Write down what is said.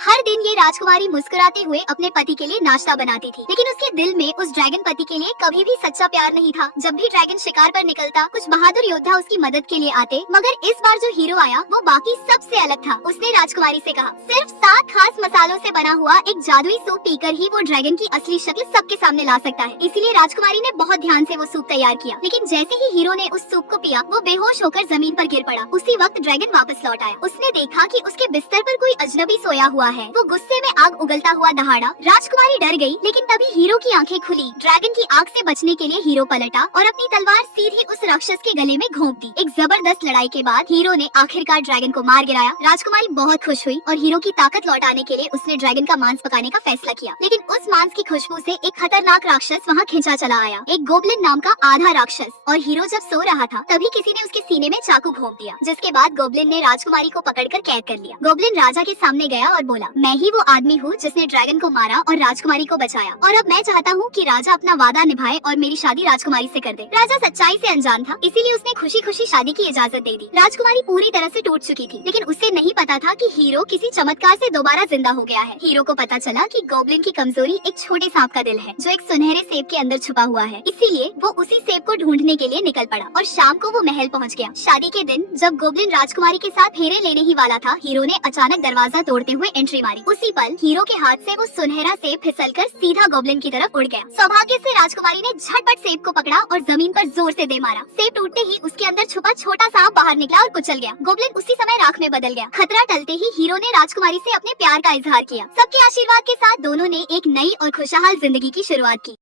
हर दिन ये राजकुमारी मुस्कुराते हुए अपने पति के लिए नाश्ता बनाती थी, लेकिन उसके दिल में उस ड्रैगन पति के लिए कभी भी सच्चा प्यार नहीं था। जब भी ड्रैगन शिकार पर निकलता, कुछ बहादुर योद्धा उसकी मदद के लिए आते, मगर इस बार जो हीरो आया वो बाकी सबसे अलग था। उसने राजकुमारी से कहा, सिर्फ 7 खास मसालों से बना हुआ एक जादुई सूप पीकर ही वो ड्रैगन की असली शक्ल सबके सामने ला सकता है। इसीलिए राजकुमारी ने बहुत ध्यान से वो सूप तैयार किया, लेकिन जैसे ही हीरो ने उस सूप को पिया, वो बेहोश होकर जमीन पर गिर पड़ा। उसी वक्त ड्रैगन वापस लौट आया। उसने देखा कि उसके बिस्तर पर कोई अजनबी सोया हुआ है। वो गुस्से में आग उगलता हुआ दहाड़ा। राजकुमारी डर गई, लेकिन तभी हीरो की आंखें खुली। ड्रैगन की आग से बचने के लिए हीरो पलटा और अपनी तलवार सीधे उस राक्षस के गले में घोंप दी। एक जबरदस्त लड़ाई के बाद हीरो ने आखिरकार ड्रैगन को मार गिराया। राजकुमारी बहुत खुश हुई और हीरो की ताकत लौटाने के लिए उसने ड्रैगन का मांस पकाने का फैसला किया। लेकिन उस मांस की खुशबू से एक खतरनाक राक्षस वहाँ खिंचा चला आया, एक गोबलिन नाम का आधा राक्षस। और हीरो जब सो रहा था, तभी किसी ने उसके सीने में चाकू घोंप दिया, जिसके बाद गोबलिन ने राजकुमारी को पकड़कर कैद कर लिया। गोबलिन राजा के सामने गया और बोला, मैं ही वो आदमी हूँ जिसने ड्रैगन को मारा और राजकुमारी को बचाया, और अब मैं चाहता हूँ कि राजा अपना वादा निभाए और मेरी शादी राजकुमारी से कर दे। राजा सच्चाई से अनजान था, इसीलिए उसने खुशी खुशी शादी की इजाजत दे दी। राजकुमारी पूरी तरह से टूट चुकी थी, लेकिन उसे नहीं पता था कि हीरो किसी चमत्कार से दोबारा जिंदा हो गया है। हीरो को पता चला कि गोबलिन की कमजोरी एक छोटे सांप का दिल है, जो एक सुनहरे सेब के अंदर छुपा हुआ है। इसीलिए वो उसी सेब को ढूंढने के लिए निकल पड़ा और शाम को वो महल पहुँच गया। शादी के दिन जब गोबलिन राजकुमारी के साथ फेरे लेने ही वाला था, हीरो ने अचानक दरवाजा तोड़ते हुए एंट्री मारी। उसी पल हीरो के हाथ से वो सुनहरा सेब फिसलकर सीधा गोबलिन की तरफ उड़ गया। सौभाग्य से राजकुमारी ने झटपट सेब को पकड़ा और जमीन पर जोर से दे मारा। सेब टूटते ही उसके अंदर छुपा छोटा सांप बाहर निकला और कुचल गया। गोबलिन उसी समय राख में बदल गया। खतरा टलते ही हीरो ने राजकुमारी से अपने प्यार का इजहार किया। सबके आशीर्वाद के साथ दोनों ने एक नई और खुशहाल जिंदगी की शुरुआत की।